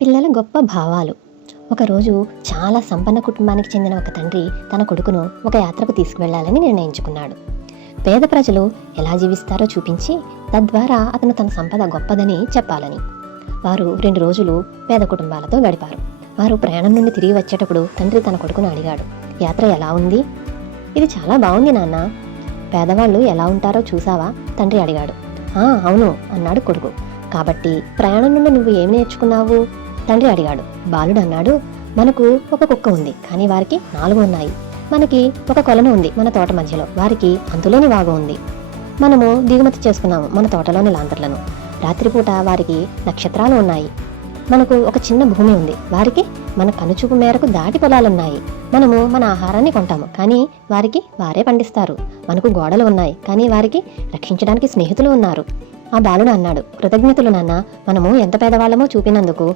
పిల్లల గొప్ప భావాలు. ఒకరోజు చాలా సంపన్న కుటుంబానికి చెందిన ఒక తండ్రి తన కొడుకును ఒక యాత్రకు తీసుకువెళ్లాలని నిర్ణయించుకున్నాడు. పేద ప్రజలు ఎలా జీవిస్తారో చూపించి తద్వారా అతను తన సంపద గొప్పదని చెప్పాలని. వారు 2 రోజులు పేద కుటుంబాలతో గడిపారు. వారు ప్రయాణం నుండి తిరిగి వచ్చేటప్పుడు తండ్రి తన కొడుకును అడిగాడు, యాత్ర ఎలా ఉంది? ఇది చాలా బాగుంది నాన్న. పేదవాళ్ళు ఎలా ఉంటారో చూసావా? తండ్రి అడిగాడు. అవును అన్నాడు కొడుకు. కాబట్టి ప్రయాణం నుండి నువ్వు ఏమి నేర్చుకున్నావు? తండ్రి అడిగాడు. బాలుడు అన్నాడు, మనకు ఒక కుక్క ఉంది, కానీ వారికి 4 ఉన్నాయి. మనకి ఒక కొలను ఉంది మన తోట మధ్యలో, వారికి అంతులేని వాగు ఉంది. మనము దిగుమతి చేసుకున్నాము మన తోటలోని లాంతర్లను. రాత్రిపూట వారికి నక్షత్రాలు ఉన్నాయి. మనకు ఒక చిన్న భూమి ఉంది, వారికి మన కనుచూపు మేరకు దాటి పొలాలున్నాయి. మనము మన ఆహారాన్ని కొంటాము, కానీ వారికి వారే పండిస్తారు. మనకు గోడలు ఉన్నాయి, కానీ వారికి రక్షించడానికి స్నేహితులు ఉన్నారు. ఆ బాలుడు అన్నాడు, కృతజ్ఞతలు నాన్న, మనము ఎంత పేదవాళ్ళమో చూపినందుకు.